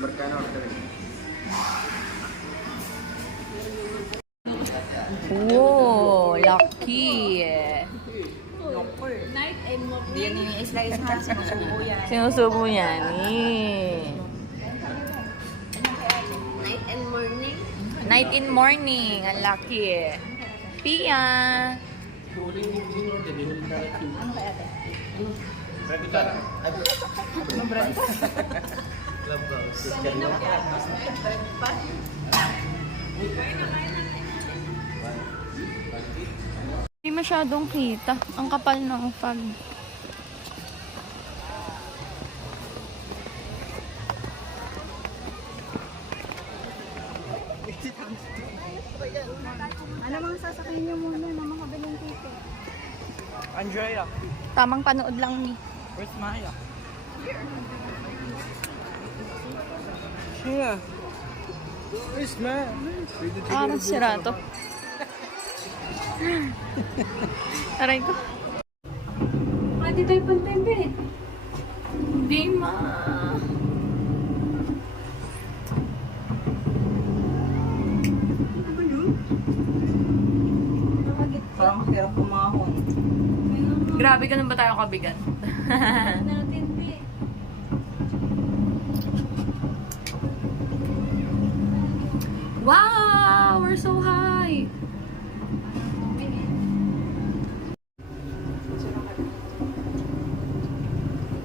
Berkana order. Wow, lucky. Night and morning. Hindi yan ini-slice ha. Sinusubo yan. Sinusubo yan. Night and morning. Night and morning. Ang lucky. Pia. Ano kaya ate? Ano brand? Club House. Hindi masyadong kita. Ang kapal ng fog. Ano mga sasakyan niyo muna ng mga kabiling ticket? Andrea, Tamang panood lang ni. where's Maya? Shia. Where's Maya? Parang sira to. Aray ko. Hindi tayo pantay, Hindi ma. Parang mahirap pumahon. Grabe, ganun ba tayo kabigat? natin, be. Wow! We're so high!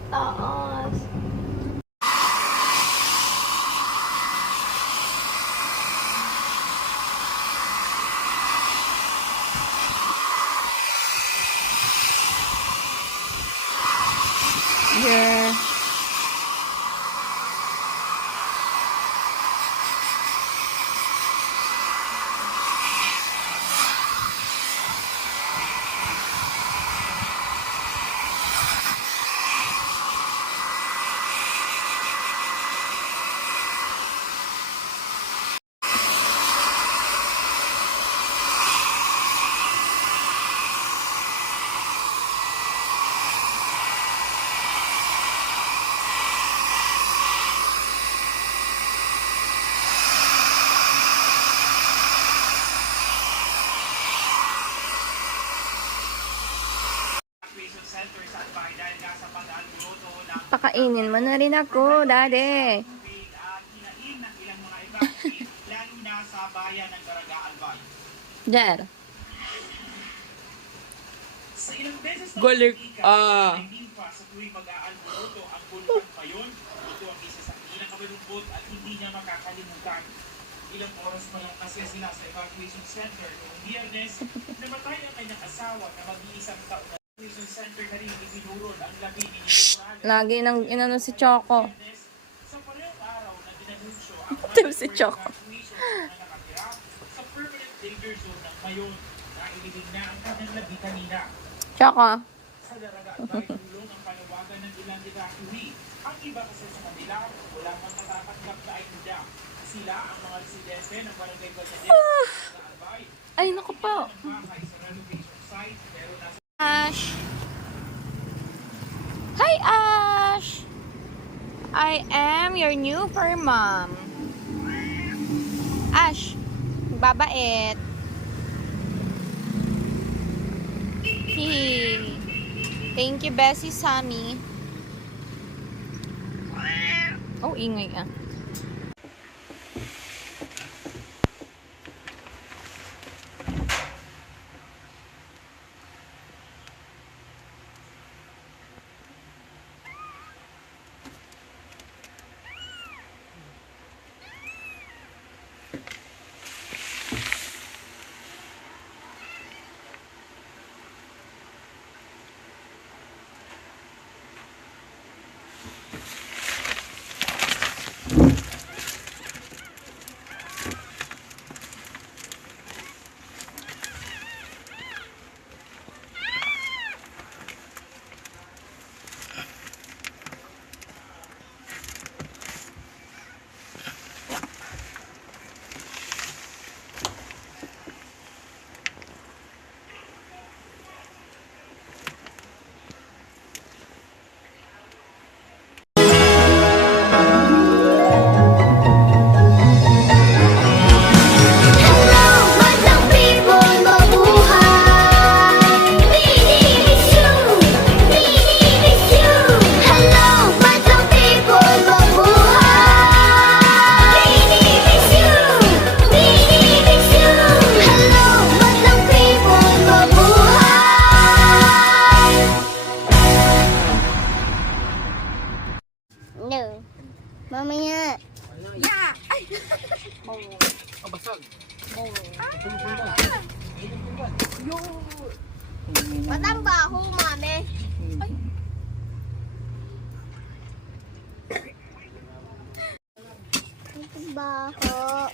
Taas! Yeah. Pakainin mo na rin ako, daddy. Jer. Golik. Ah. Ilang oras pa lang kasi sila sa evacuation center noong Biyernes, namatay ang kanyang asawa na mag-iisang taon na evacuation center na rin isinurod ang labi ni Nicolás. Lagi nang inano si Choco. Sa parehong araw na dinanunsyo ang Tim si Choco. evacuation ng mga nakatira sa permanent danger zone ng Mayon na ilibing na ang kanyang labi kanina. Choco. Sa Daraga at tulong ang panawagan ng ilang evacuee. Ang iba kasi sa kanila, wala pang matatanggap na ayuda. Sila ang mga residente ng Barangay Balladero na Albay. Ay, naku po. Bahay sa renovation site pero nasa Ash. Hi, Ash. I am your new fur mom. Ash, babait. Hihi. Thank you, Bessie Sammy. Oh, ingay ah. Mamaya. Kabasag. Matang baho, mami. Matang baho.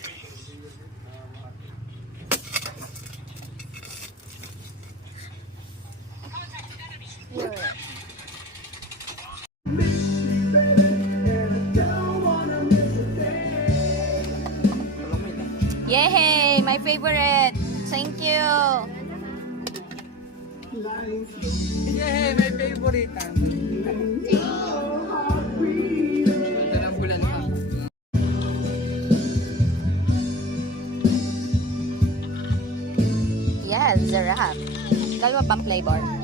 Yay! My favorite! Thank you! Yay! May favorite. Ganda ng bulan pa. Yes, Zarap. Dalawa pang flavor.